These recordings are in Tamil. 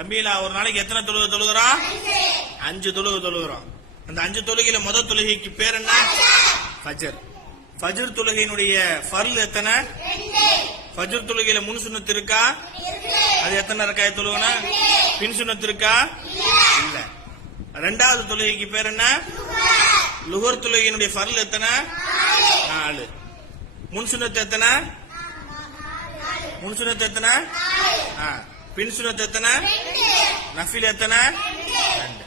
தம்பியில ஒரு நாளைக்கு எத்தனை தொழுகை தொழுகிறோம்? 5 தொழுகை தொழுகிறோம். அந்த 5 தொழுகையில முதல் தொழுகைக்கு பேர் என்ன? ஃபஜ்ர். ஃபஜ்ர் தொழுகையினுடைய ஃபர்ல் எத்தனை? 2. ஃபஜ்ர் தொழுகையில முன் சுன்னத் இருக்கா? அது எத்தனை ரக்காயத் தொழுகணும்? பின் சுன்னத் இருக்கா? இல்ல. இரண்டாவது தொழுகைக்கு பேர் என்ன? லுஹர் தொழுகையினுடைய ஃபர்ல் எத்தனை? 4. முன் சுன்னத் எத்தனை? முன் சுன்னத் எத்தனை? பின் சுன்னத் எத்தனை? நஃபில் எத்தனை? 2.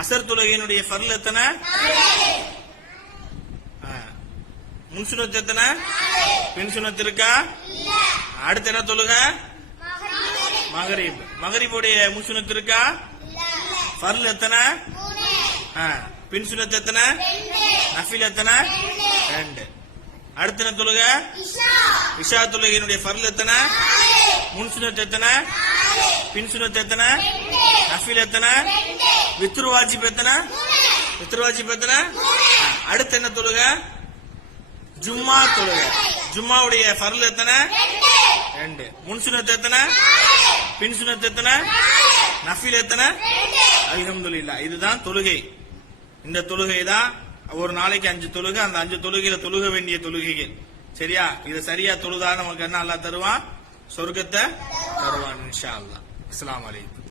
அசர் தொழுகையினுடைய ஃபர்ல் எத்தனை? முன் சுன்னத் எத்தனை? பின் சுன்னத் இருக்கா? அடுத்து என்ன தொழுகை? மகரிப். மகரிபுடைய முன் சுன்னத் இருக்கா? ஃபர்ல் எத்தனை? பின் சுன்னத் எத்தனை? நஃபில் எத்தனை? 2. அடுத்து என்ன தொழுகை? இஷா தொழுகையினுடைய ஃபர்ல் எத்தனை? முன் சுன்னத் எத்தனை? பின் சுன்னத் எத்தனை? நஃபில் எத்தனை? வித்ரு வாஜிப் எத்தனை? வித்ரு வாஜிப் எத்தனை? அடுத்து என்ன தொழுகை? ஜும்மா தொழுகை. ஜும்மாவுடைய ஃபர்ல் எத்தனை? 2. முன் சுன்னத் எத்தனை? பின் சுன்னத் எத்தனை? நஃபில் எத்தனை? அல்ஹம்துலில்லாஹ். இதுதான் தொழுகை. இந்த தொழுகை தான் ஒரு நாளைக்கு 5 தொழுகை. அந்த 5 தொழுகையில தொழுக வேண்டிய தொழுகைகள். சரியா? இது சரியா தொழுதா நமக்கு என்ன அல்லாஹ் தருவான்? சொர்க்கத்தை தருவான் இன்ஷா அல்லாஹ். அஸ்ஸலாமு அலைக்கும்.